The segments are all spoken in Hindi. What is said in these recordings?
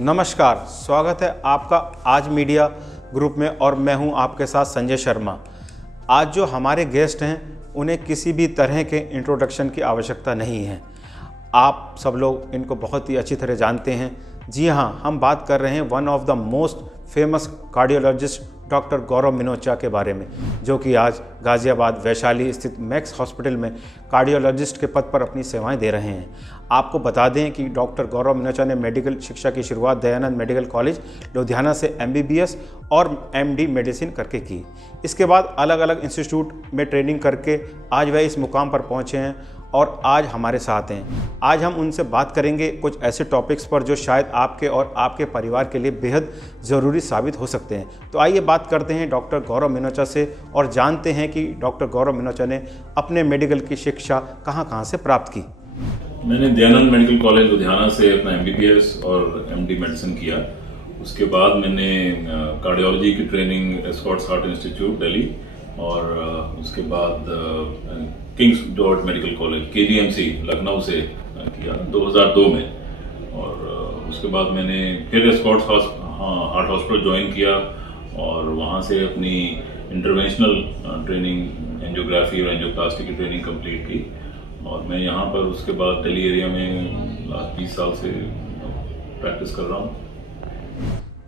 नमस्कार, स्वागत है आपका आज मीडिया ग्रुप में और मैं हूं आपके साथ संजय शर्मा। आज जो हमारे गेस्ट हैं उन्हें किसी भी तरह के इंट्रोडक्शन की आवश्यकता नहीं है। आप सब लोग इनको बहुत ही अच्छी तरह जानते हैं। जी हां, हम बात कर रहे हैं one of the most famous cardiologist doctor Gaurav Minocha के बारे में, जो कि आज गाज़ियाबाद वैशाली स्थित मैक्स हॉस्पिटल में कार्डियोलॉजिस्ट के पद पर अपनी सेवाएं दे रहे हैं। आपको बता दें कि डॉक्टर गौरव मिनोचा ने मेडिकल शिक्षा की शुरुआत दयानंद मेडिकल कॉलेज लुधियाना से MBBS और MD मेडिसिन करके की। इसके बाद अलग अलग इंस्टीट्यूट में ट्रेनिंग करके आज वह इस मुकाम पर पहुँचे हैं और आज हमारे साथ हैं। आज हम उनसे बात करेंगे कुछ ऐसे टॉपिक्स पर जो शायद आपके और आपके परिवार के लिए बेहद ज़रूरी साबित हो सकते हैं। तो आइए बात करते हैं डॉक्टर गौरव मिनोचा से और जानते हैं कि डॉक्टर गौरव मिनोचा ने अपने मेडिकल की शिक्षा कहाँ से प्राप्त की। मैंने दयानंद मेडिकल कॉलेज लुधियाना से अपना MBBS और MD मेडिसिन किया। उसके बाद मैंने कार्डियोलॉजी की training Escorts heart institute Delhi और उसके बाद Kings George medical college KGMC Lucknow से किया 2002 में। और उसके बाद मैंने फिर एस्कॉट्स हार्ट हॉस्पिटल ज्वाइन किया और वहाँ से अपनी इंटरवेंशनल ट्रेनिंग एंजियोग्राफी और एंजियोप्लास्टी की ट्रेनिंग कंप्लीट की। और मैं यहाँ पर उसके बाद दिल्ली एरिया में लास्ट 20 साल से प्रैक्टिस कर रहा हूँ।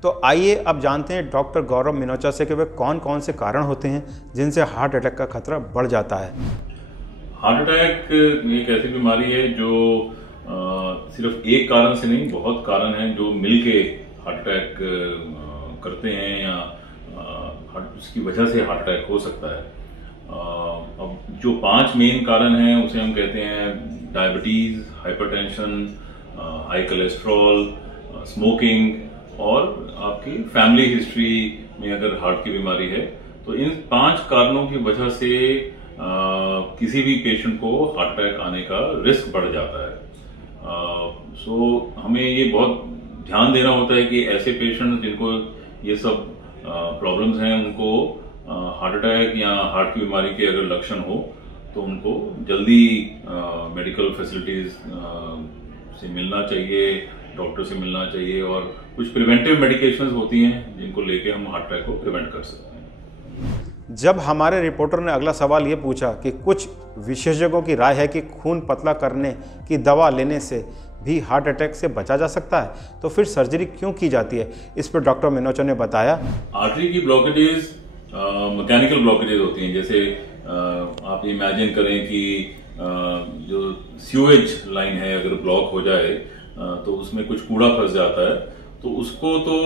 तो आइए अब जानते हैं डॉक्टर गौरव मिनोचा से कि वे कौन कौन से कारण होते हैं जिनसे हार्ट अटैक का खतरा बढ़ जाता है। हार्ट अटैक एक ऐसी बीमारी है जो सिर्फ एक कारण से नहीं, बहुत कारण हैं जो मिलके हार्ट अटैक करते हैं या उसकी वजह से हार्ट अटैक हो सकता है। अब जो 5 मेन कारण हैं उसे हम कहते हैं diabetes, hypertension, high cholesterol, smoking और आपकी फैमिली हिस्ट्री में अगर हार्ट की बीमारी है तो इन 5 कारणों की वजह से किसी भी पेशेंट को हार्ट अटैक आने का रिस्क बढ़ जाता है। सो हमें ये बहुत ध्यान देना होता है कि ऐसे पेशेंट जिनको ये सब प्रॉब्लम्स हैं उनको हार्ट अटैक या हार्ट की बीमारी के अगर लक्षण हो तो उनको जल्दी मेडिकल फैसिलिटीज से मिलना चाहिए, डॉक्टर से मिलना चाहिए और कुछ प्रिवेंटिव मेडिकेशंस होती हैं जिनको लेके हम हार्ट अटैक को प्रिवेंट कर सकते हैं। जब हमारे रिपोर्टर ने अगला सवाल ये पूछा कि कुछ विशेषज्ञों की राय है कि खून पतला करने की दवा लेने से भी हार्ट अटैक से बचा जा सकता है, तो फिर सर्जरी क्यों की जाती है, इस पर डॉक्टर मिनोचा ने बताया। आर्टरी की ब्लॉकेजेस मैकेनिकल ब्लॉकेजेस होती हैं। जैसे आप इमेजिन करें कि जो सीवेज लाइन है अगर ब्लॉक हो जाए तो उसमें कुछ कूड़ा फंस जाता है, तो उसको तो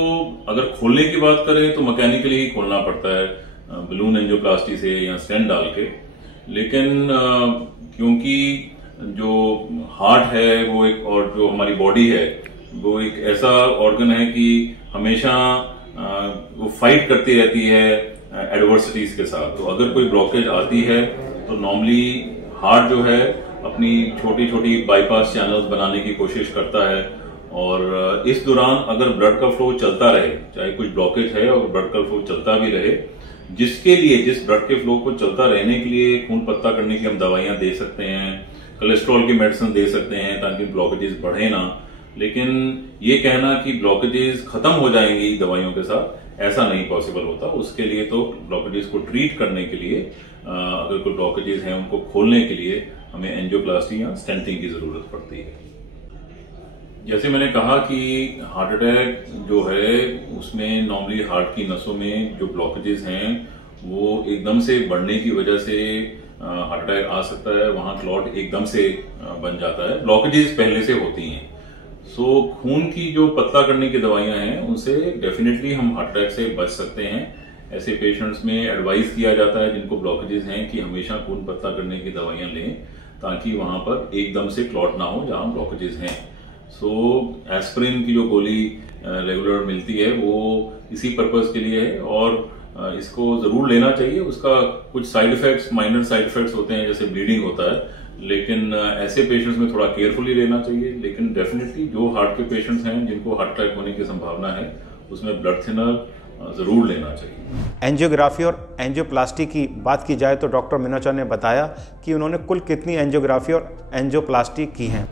अगर खोलने की बात करें तो मैकेनिकली ही खोलना पड़ता है, बलून एंजियोप्लास्टी से या स्टेंट डाल के। लेकिन क्योंकि जो हार्ट है वो एक, और जो हमारी बॉडी है वो एक ऐसा ऑर्गन है कि हमेशा वो फाइट करती रहती है एडवर्सिटीज के साथ। तो अगर कोई ब्लॉकेज आती है तो नॉर्मली हार्ट जो है अपनी छोटी छोटी बाईपास चैनल्स बनाने की कोशिश करता है और इस दौरान अगर ब्लड का फ्लो चलता रहे, चाहे कुछ ब्लॉकेज है और ब्लड का फ्लो चलता भी रहे, जिस ब्लड के फ्लो को चलता रहने के लिए खून पतला करने की हम दवाइयां दे सकते हैं, कोलेस्ट्रॉल की मेडिसिन दे सकते हैं ताकि ब्लॉकेजेस बढ़े ना। लेकिन ये कहना कि ब्लॉकेजेस खत्म हो जाएंगी दवाइयों के साथ, ऐसा नहीं पॉसिबल होता। उसके लिए तो ब्लॉकेजेस को ट्रीट करने के लिए अगर कोई ब्लॉकेजेस हैं उनको खोलने के लिए हमें एंजियोप्लास्टी या स्टेंटिंग की जरूरत पड़ती है। जैसे मैंने कहा कि हार्ट अटैक जो है उसमें नॉर्मली हार्ट की नसों में जो ब्लॉकेजेस हैं वो एकदम से बढ़ने की वजह से हार्ट अटैक आ सकता है। वहां क्लॉट एकदम से बन जाता है, ब्लॉकेजेस पहले से होती हैं। सो खून की जो पतला करने की दवाइयां हैं उनसे डेफिनेटली हम हार्ट अटैक से बच सकते हैं। ऐसे पेशेंट्स में एडवाइस किया जाता है जिनको ब्लॉकेजेस हैं कि हमेशा खून पतला करने की दवाइयां लें ताकि वहां पर एकदम से क्लॉट ना हो जहां ब्लॉकेजेस हैं। सो एस्पिरिन की जो गोली रेगुलर मिलती है वो इसी पर्पज के लिए है और इसको जरूर लेना चाहिए। उसका कुछ side effects, minor side effects होते हैं जैसे ब्लीडिंग होता है, लेकिन ऐसे पेशेंट्स में थोड़ा केयरफुली लेना चाहिए। लेकिन डेफिनेटली जो हार्ट के पेशेंट्स हैं जिनको हार्ट अटैक होने की संभावना है उसमें ब्लड थिनर जरूर लेना चाहिए। एंजियोग्राफी और एंजियोप्लास्टी की बात की जाए तो डॉक्टर मिनोचा ने बताया कि उन्होंने कुल कितनी एंजियोग्राफी और एंजियोप्लास्टी की हैं।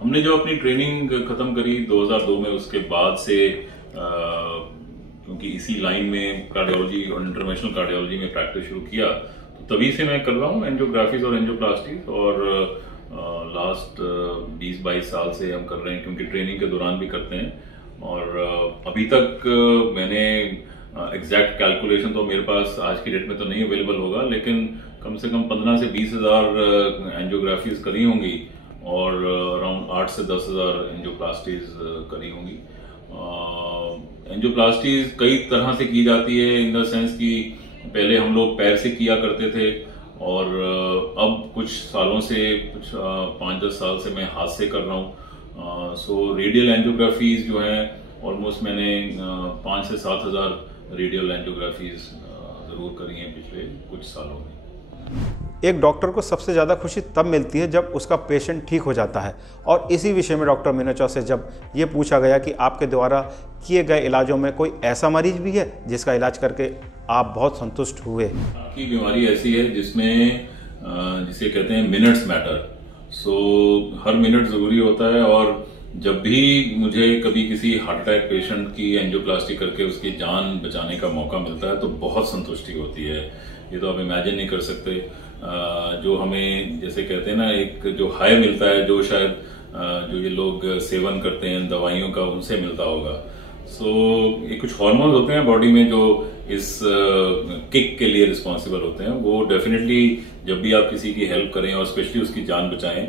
हमने जो अपनी ट्रेनिंग खत्म करी 2002 में, उसके बाद से क्योंकि इसी लाइन में कार्डियोलॉजी और इंटरवेंशनल कार्डियोलॉजी में प्रैक्टिस शुरू किया, तो तभी से मैं कर रहा हूँ एंजियोग्राफीज और एंजियोप्लास्टीज। और लास्ट 20-22 साल से हम कर रहे हैं, क्योंकि ट्रेनिंग के दौरान भी करते हैं। और अभी तक मैंने एग्जैक्ट कैलकुलेशन तो मेरे पास आज की डेट में तो नहीं अवेलेबल होगा, लेकिन कम से कम 15 से 20 हज़ार एंजियोग्राफीज करी होंगी और अराउंड 8 से 10 हज़ार एंजियोप्लास्टीज करी होंगी। एंजियोप्लास्टीज कई तरह से की जाती है, इन द सेंस कि पहले हम लोग पैर से किया करते थे और अब कुछ सालों से, कुछ 5-10 साल से मैं हाथ से कर रहा हूँ। सो रेडियल एंजियोग्राफीज जो हैं, ऑलमोस्ट मैंने 5 से 7 हज़ार रेडियल एंजियोग्राफीज जरूर करी हैं पिछले कुछ सालों में। एक डॉक्टर को सबसे ज़्यादा खुशी तब मिलती है जब उसका पेशेंट ठीक हो जाता है, और इसी विषय में डॉक्टर मीनाचौ से जब ये पूछा गया कि आपके द्वारा किए गए इलाजों में कोई ऐसा मरीज भी है जिसका इलाज करके आप बहुत संतुष्ट हुए। की बीमारी ऐसी है जिसमें जिसे कहते हैं मिनट्स मैटर। सो हर मिनट जरूरी होता है, और जब भी मुझे कभी किसी हार्ट अटैक पेशेंट की एंजियोप्लास्टी करके उसकी जान बचाने का मौका मिलता है तो बहुत संतुष्टि होती है। ये तो आप इमेजिन नहीं कर सकते। जो हमें जैसे कहते हैं ना, एक जो हाई मिलता है, जो शायद जो ये लोग सेवन करते हैं दवाइयों का, उनसे मिलता होगा। सो ये कुछ हार्मोन्स होते हैं बॉडी में जो इस किक के लिए रिस्पॉन्सिबल होते हैं। वो डेफिनेटली जब भी आप किसी की हेल्प करें और स्पेशली उसकी जान बचाएं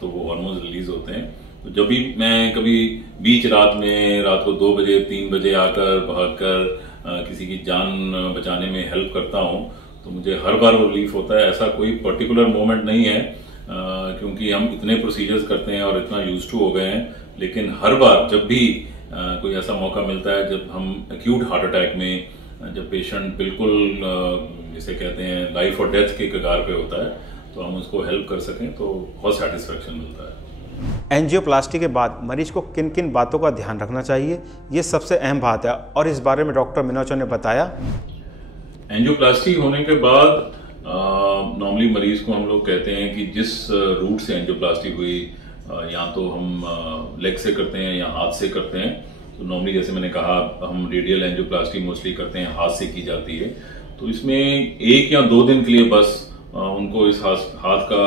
तो वो हार्मोन्स रिलीज होते हैं। तो जब भी मैं कभी बीच रात में, रात को 2 बजे 3 बजे आकर भागकर किसी की जान बचाने में हेल्प करता हूं, तो मुझे हर बार वो रिलीफ होता है। ऐसा कोई पर्टिकुलर मोमेंट नहीं है, क्योंकि हम इतने प्रोसीजर्स करते हैं और इतना यूज्ड टू हो गए हैं, लेकिन हर बार जब भी कोई ऐसा मौका मिलता है, जब हम एक्यूट हार्ट अटैक में, जब पेशेंट बिल्कुल जिसे कहते हैं लाइफ और डेथ के कगार पे होता है, तो हम उसको हेल्प कर सकें तो बहुत सेटिस्फेक्शन मिलता है। एंजियोप्लास्टी के बाद मरीज को किन किन बातों का ध्यान रखना चाहिए, ये सबसे अहम बात है, और इस बारे में डॉक्टर मीनाचौ ने बताया। एंजियोप्लास्टी होने के बाद नॉर्मली मरीज को हम लोग कहते हैं कि जिस रूट से एंजियोप्लास्टी हुई, या तो हम लेग से करते हैं या हाथ से करते हैं। तो नॉर्मली जैसे मैंने कहा, हम रेडियल एंजियोप्लास्टी मोस्टली करते हैं, हाथ से की जाती है। तो इसमें 1 या 2 दिन के लिए बस उनको इस हाथ का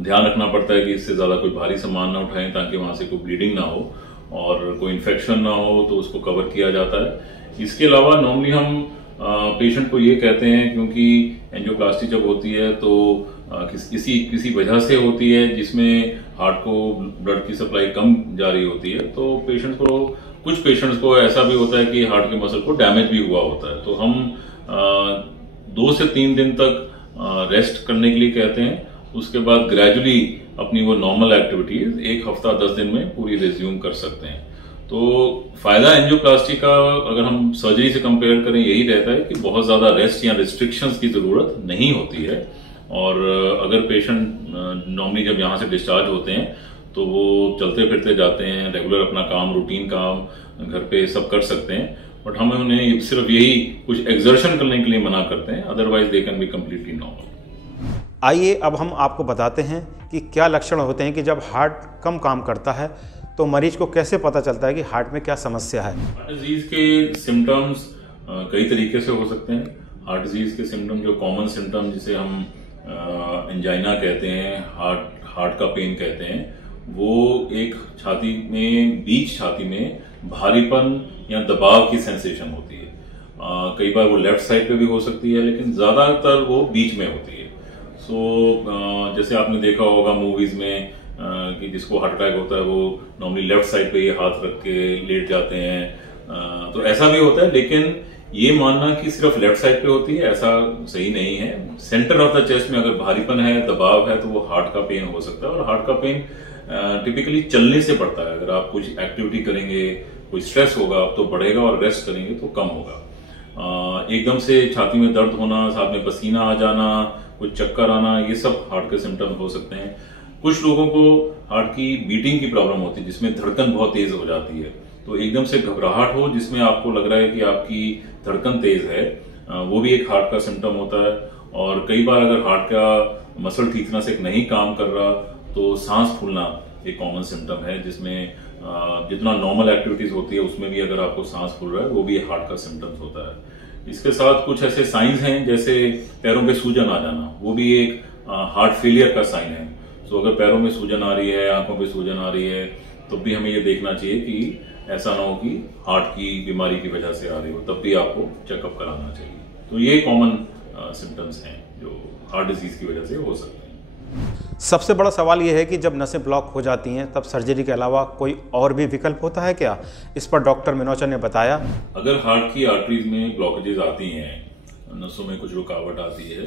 ध्यान रखना पड़ता है कि इससे ज्यादा कोई भारी सामान ना उठाएं, ताकि वहां से कोई ब्लीडिंग ना हो और कोई इन्फेक्शन ना हो, तो उसको कवर किया जाता है। इसके अलावा नॉर्मली हम पेशेंट को ये कहते हैं, क्योंकि एंजियोप्लास्टी जब होती है तो किसी वजह से होती है जिसमें हार्ट को ब्लड की सप्लाई कम जा रही होती है, तो कुछ पेशेंट्स को ऐसा भी होता है कि हार्ट के मसल को डैमेज भी हुआ होता है। तो हम 2 से 3 दिन तक रेस्ट करने के लिए कहते हैं। उसके बाद ग्रेजुअली अपनी वो नॉर्मल एक्टिविटीज 1 हफ्ता 10 दिन में पूरी रिज्यूम कर सकते हैं। तो फायदा एंजियोप्लास्टी का अगर हम सर्जरी से कंपेयर करें यही रहता है कि बहुत ज्यादा रेस्ट या रिस्ट्रिक्शंस की जरूरत नहीं होती है। और अगर पेशेंट नॉर्मली जब यहाँ से डिस्चार्ज होते हैं तो वो चलते फिरते जाते हैं, रेगुलर अपना काम, रूटीन काम घर पे सब कर सकते हैं। बट हम उन्हें सिर्फ यही कुछ एक्सर्शन करने के लिए मना करते हैं, otherwise they can be completely normal. आइए अब हम आपको बताते हैं कि क्या लक्षण होते हैं कि जब हार्ट कम काम करता है, तो मरीज को कैसे पता चलता है कि हार्ट में क्या समस्या है। हार्ट डिजीज के सिम्टम्स कई तरीके से हो सकते हैं। हार्ट डिजीज के सिम्टम, जो कॉमन सिम्टम जिसे हम एंजाइना कहते हैं, हार्ट का पेन कहते हैं, वो एक छाती में, बीच छाती में भारीपन या दबाव की सेंसेशन होती है। कई बार वो लेफ्ट साइड पे भी हो सकती है, लेकिन ज्यादातर वो बीच में होती है। सो जैसे आपने देखा होगा मूवीज में कि जिसको हार्ट अटैक होता है वो नॉर्मली लेफ्ट साइड पे ये हाथ रख के लेट जाते हैं। तो ऐसा भी होता है, लेकिन ये मानना कि सिर्फ लेफ्ट साइड पे होती है ऐसा सही नहीं है। सेंटर ऑफ द चेस्ट में अगर भारीपन है, दबाव है, तो वो हार्ट का पेन हो सकता है। और हार्ट का पेन टिपिकली चलने से पड़ता है। अगर आप कुछ एक्टिविटी करेंगे, कोई स्ट्रेस होगा तो बढ़ेगा, और रेस्ट करेंगे तो कम होगा। एकदम से छाती में दर्द होना, साथ में पसीना आ जाना, कुछ चक्कर आना, ये सब हार्ट के सिम्टम्स हो सकते हैं। कुछ लोगों को हार्ट की बीटिंग की प्रॉब्लम होती है, जिसमें धड़कन बहुत तेज हो जाती है। तो एकदम से घबराहट हो जिसमें आपको लग रहा है कि आपकी धड़कन तेज है, वो भी एक हार्ट का सिम्टम होता है। और कई बार अगर हार्ट का मसल ठीक तरह से नहीं काम कर रहा तो सांस फूलना, एक कॉमन सिम्टम है, जिसमें जितना नॉर्मल एक्टिविटीज होती है उसमें भी अगर आपको सांस फूल रहा है वो भी हार्ट का सिम्टम्स होता है। इसके साथ कुछ ऐसे साइंस हैं जैसे पैरों पे सूजन आ जाना, वो भी एक हार्ट फेलियर का साइन है। सो अगर पैरों में सूजन आ रही है, आंखों पे सूजन आ रही है, तो भी हमें ये देखना चाहिए कि ऐसा ना हो कि हार्ट की बीमारी की वजह से आ रही हो, तब भी आपको चेकअप कराना चाहिए। तो ये कॉमन सिम्टम्स हैं जो हार्ट डिजीज की वजह से हो सकते हैं। सबसे बड़ा सवाल यह है कि जब नसें ब्लॉक हो जाती हैं तब सर्जरी के अलावा कोई और भी विकल्प होता है क्या? इस पर डॉक्टर मिनोचा ने बताया, अगर हार्ट की आर्टरीज में ब्लॉकेजेस आती हैं, नसों में कुछ रुकावट आती है,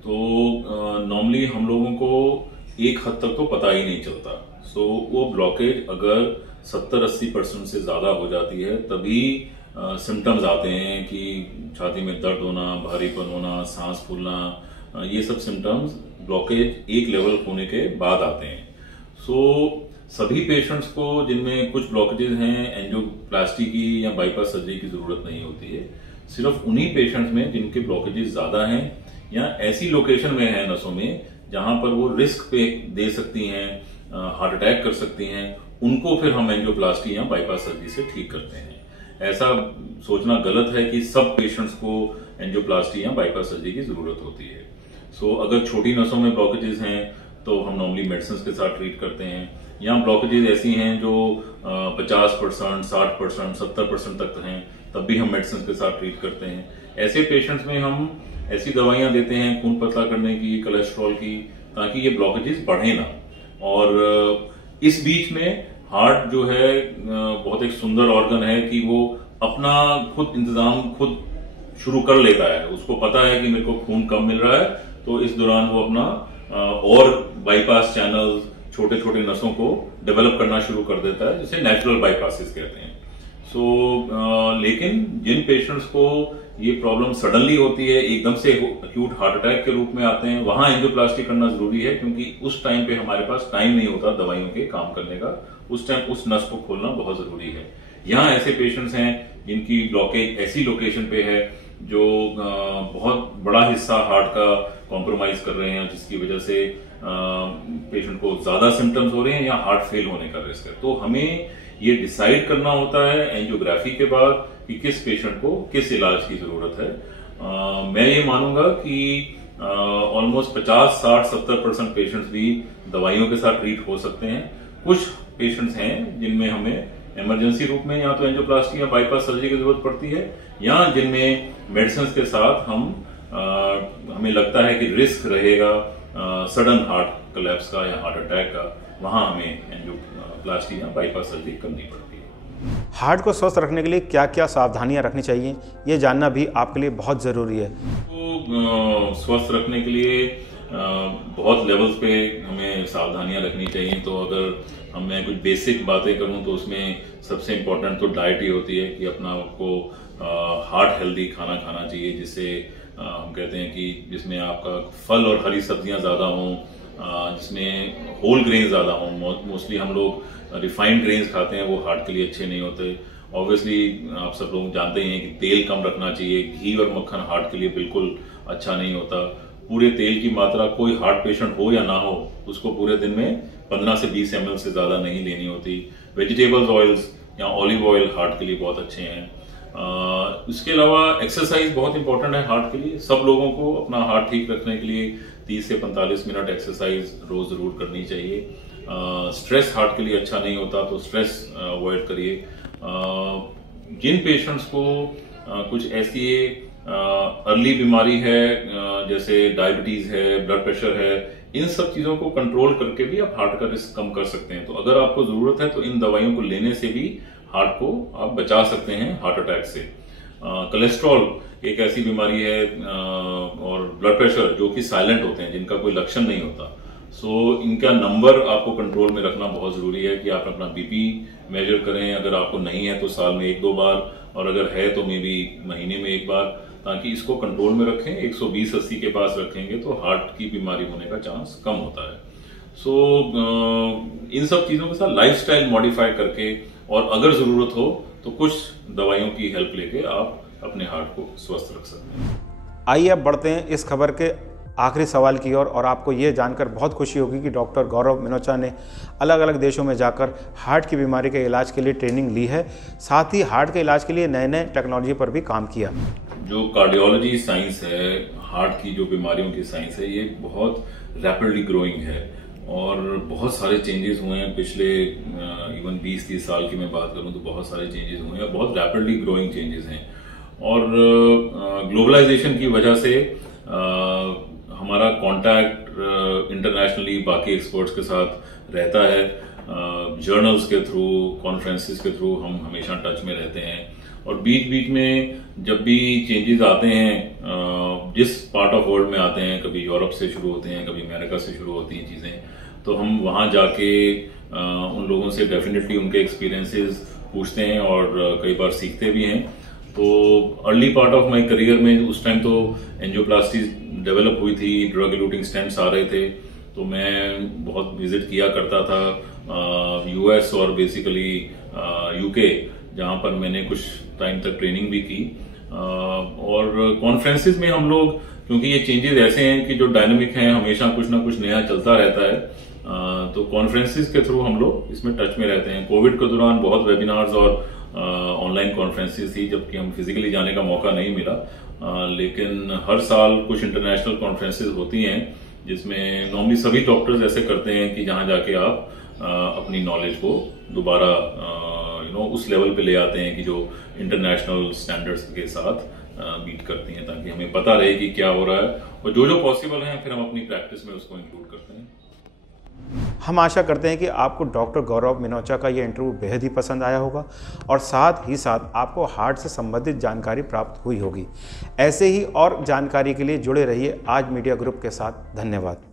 तो नॉर्मली हम लोगों को एक हद तक तो पता ही नहीं चलता। सो वो ब्लॉकेज अगर 70-80% से ज्यादा हो जाती है तभी सिम्टम्स आते हैं कि छाती में दर्द होना, भारीपन होना, सांस फूलना, ये सब सिम्टम्स ब्लॉकेज एक लेवल होने के बाद आते हैं। सो सभी पेशेंट्स को जिनमें कुछ ब्लॉकेजेस हैं एंजियोप्लास्टी की या बाईपास सर्जरी की जरूरत नहीं होती है। सिर्फ उन्हीं पेशेंट्स में जिनके ब्लॉकेजेस ज्यादा हैं या ऐसी लोकेशन में है नसों में जहां पर वो रिस्क पे दे सकती हैं, हार्ट अटैक कर सकती हैं, उनको फिर हम एंजियोप्लास्टी या बाईपास सर्जरी से ठीक करते हैं। ऐसा सोचना गलत है कि सब पेशेंट्स को एंजियोप्लास्टी या बाईपास सर्जरी की जरूरत होती है। सो अगर छोटी नसों में ब्लॉकेजेस हैं तो हम नॉर्मली मेडिसिन के साथ ट्रीट करते हैं, या ब्लॉकेजेस ऐसी हैं जो 50%, 60%, 70% तक हैं, तब भी हम मेडिसिन के साथ ट्रीट करते हैं। ऐसे पेशेंट्स में हम ऐसी दवाइयां देते हैं खून पतला करने की, कोलेस्ट्रॉल की, ताकि ये ब्लॉकेजेस बढ़े ना। और इस बीच में हार्ट जो है बहुत एक सुंदर ऑर्गन है कि वो अपना खुद इंतजाम खुद शुरू कर लेता है। उसको पता है कि मेरे को खून कम मिल रहा है, तो इस दौरान वो अपना और बाईपास चैनल छोटे छोटे नसों को डेवलप करना शुरू कर देता है, जिसे नेचुरल बाईपासेस कहते हैं। लेकिन जिन पेशेंट्स को ये प्रॉब्लम सडनली होती है, एकदम से एक्यूट हार्ट अटैक के रूप में आते हैं, वहां एंजियोप्लास्टी करना जरूरी है, क्योंकि उस टाइम पे हमारे पास टाइम नहीं होता दवाइयों के काम करने का। उस टाइम उस नस को खोलना बहुत जरूरी है। यहाँ ऐसे पेशेंट्स हैं जिनकी ब्लॉकेज ऐसी लोकेशन पे है जो बहुत बड़ा हिस्सा हार्ट का कॉम्प्रोमाइज कर रहे हैं, जिसकी वजह से पेशेंट को ज्यादा सिम्टम्स हो रहे हैं या हार्ट फेल होने का रिस्क है। तो हमें ये डिसाइड करना होता है एंजियोग्राफी के बाद कि किस पेशेंट को किस इलाज की जरूरत है। मैं ये मानूंगा कि ऑलमोस्ट 50, 60, 70% पेशेंट्स भी दवाइयों के साथ ट्रीट हो सकते हैं। कुछ पेशेंट्स हैं जिनमें हमें इमरजेंसी रूप में या तो एंजियोप्लास्टी या बाईपास सर्जरी की जरूरत पड़ती है, या जिनमें मेडिसिन के साथ हमें लगता है कि रिस्क रहेगा सडन हार्ट कोलैप्स का या हार्ट अटैक का, वहां हमें एंजियोप्लास्टी या बाईपास सर्जरी करनी पड़ती है। हार्ट को स्वस्थ रखने के लिए क्या क्या सावधानियां रखनी चाहिए, ये जानना भी आपके लिए बहुत जरूरी है। तो स्वस्थ रखने के लिए बहुत लेवल्स पे हमें सावधानियां रखनी चाहिए। तो अगर मैं कुछ बेसिक बातें करूं तो उसमें सबसे इम्पोर्टेंट तो डाइट ही होती है कि अपना आपको हार्ट हेल्दी खाना खाना चाहिए, जिससे हम कहते हैं कि जिसमें आपका फल और हरी सब्जियां ज्यादा हों, जिसमें होल ग्रेन ज्यादा हों। मोस्टली हम लोग रिफाइंड ग्रेन्स खाते हैं, वो हार्ट के लिए अच्छे नहीं होते। ऑब्वियसली आप सब लोग जानते ही हैं कि तेल कम रखना चाहिए। घी और मक्खन हार्ट के लिए बिल्कुल अच्छा नहीं होता। पूरे तेल की मात्रा कोई हार्ट पेशेंट हो या ना हो, उसको पूरे दिन में 15 से 20 ml से ज्यादा नहीं लेनी होती। वेजिटेबल्स ऑयल्स या ऑलिव ऑयल हार्ट के लिए बहुत अच्छे हैं। इसके अलावा एक्सरसाइज बहुत इंपॉर्टेंट है हार्ट के लिए। सब लोगों को अपना हार्ट ठीक रखने के लिए 30 से 45 मिनट एक्सरसाइज रोज जरूर करनी चाहिए। स्ट्रेस हार्ट के लिए अच्छा नहीं होता, तो स्ट्रेस अवॉइड करिए। जिन पेशेंट्स को कुछ ऐसी अर्ली बीमारी है जैसे डायबिटीज है, ब्लड प्रेशर है, इन सब चीजों को कंट्रोल करके भी आप हार्ट का रिस्क कम कर सकते हैं। तो अगर आपको जरूरत है तो इन दवाइयों को लेने से भी हार्ट को आप बचा सकते हैं हार्ट अटैक से। कोलेस्ट्रॉल एक ऐसी बीमारी है और ब्लड प्रेशर जो कि साइलेंट होते हैं, जिनका कोई लक्षण नहीं होता। सो इनका नंबर आपको कंट्रोल में रखना बहुत जरूरी है कि आप अपना बीपी मेजर करें। अगर आपको नहीं है तो साल में 1-2 बार, और अगर है तो मे बी महीने में 1 बार, ताकि इसको कंट्रोल में रखें। 120-80 के पास रखेंगे तो हार्ट की बीमारी होने का चांस कम होता है। सो इन सब चीजों के साथ लाइफस्टाइल मॉडिफाई करके, और अगर जरूरत हो तो कुछ दवाइयों की हेल्प लेके आप अपने हार्ट को स्वस्थ रख सकते हैं। आइए अब बढ़ते हैं इस खबर के आखिरी सवाल की ओर, और आपको ये जानकर बहुत खुशी होगी कि डॉक्टर गौरव मिनोचा ने अलग अलग देशों में जाकर हार्ट की बीमारी के इलाज के लिए ट्रेनिंग ली है, साथ ही हार्ट के इलाज के लिए नए नए टेक्नोलॉजी पर भी काम किया। जो कार्डियोलॉजी साइंस है, हार्ट की जो बीमारियों की साइंस है, ये बहुत रैपिडली ग्रोइंग है और बहुत सारे चेंजेस हुए हैं पिछले इवन 20-30 साल की मैं बात करूं तो बहुत सारे चेंजेस हुए हैं, बहुत रैपिडली ग्रोइंग चेंजेस हैं। और ग्लोबलाइजेशन की वजह से हमारा कांटेक्ट इंटरनेशनली बाकी एक्सपर्ट्स के साथ रहता है। जर्नल्स के थ्रू, कॉन्फ्रेंसेस के थ्रू हम हमेशा टच में रहते हैं और बीच बीच में जब भी चेंजेस आते हैं, जिस पार्ट ऑफ वर्ल्ड में आते हैं, कभी यूरोप से शुरू होते हैं, कभी अमेरिका से शुरू होती हैं चीज़ें, तो हम वहाँ जाके उन लोगों से डेफिनेटली उनके एक्सपीरियंसेस पूछते हैं और कई बार सीखते भी हैं। तो early part of my career में उस टाइम तो एंजियोप्लास्टी डेवलप हुई थी, ड्रग इलूटिंग स्टेंट्स आ रहे थे, तो मैं बहुत विजिट किया करता था यूएस और बेसिकली यूके, जहाँ पर मैंने कुछ टाइम तक ट्रेनिंग भी की। और कॉन्फ्रेंसेस में हम लोग, क्योंकि ये चेंजेस ऐसे हैं कि जो डायनामिक हैं, हमेशा कुछ ना कुछ नया चलता रहता है, तो कॉन्फ्रेंसेस के थ्रू हम लोग इसमें टच में रहते हैं। कोविड के दौरान बहुत वेबिनार्स और ऑनलाइन कॉन्फ्रेंसेस थी, जबकि हम फिजिकली जाने का मौका नहीं मिला, लेकिन हर साल कुछ इंटरनेशनल कॉन्फ्रेंसेस होती हैं जिसमें नॉर्मली सभी डॉक्टर्स ऐसे करते हैं कि जहां जाके आप अपनी नॉलेज को दोबारा उस लेवल पे ले आते हैं कि जो इंटरनेशनल स्टैंडर्ड्स के साथ मीट करती हैं, ताकि हमें पता रहे कि क्या हो रहा है और जो जो पॉसिबल है फिर हम अपनी प्रैक्टिस में उसको इंक्लूड करते हैं। हम आशा करते हैं कि आपको डॉक्टर गौरव मिनोचा का ये इंटरव्यू बेहद ही पसंद आया होगा और साथ ही साथ आपको हार्ट से संबंधित जानकारी प्राप्त हुई होगी। ऐसे ही और जानकारी के लिए जुड़े रहिए आज मीडिया ग्रुप के साथ। धन्यवाद।